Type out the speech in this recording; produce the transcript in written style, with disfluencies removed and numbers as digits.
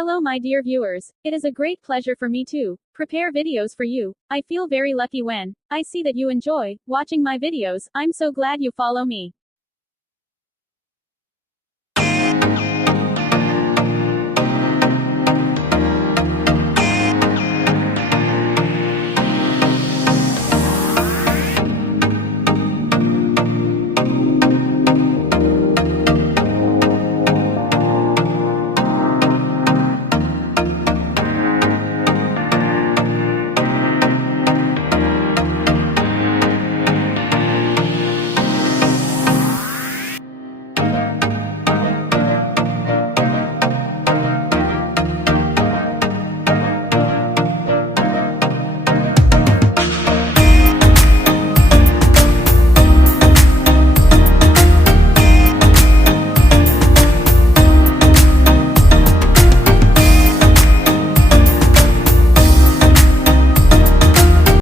Hello my dear viewers, it is a great pleasure for me to prepare videos for you. I feel very lucky when I see that you enjoy watching my videos. I'm so glad you follow me.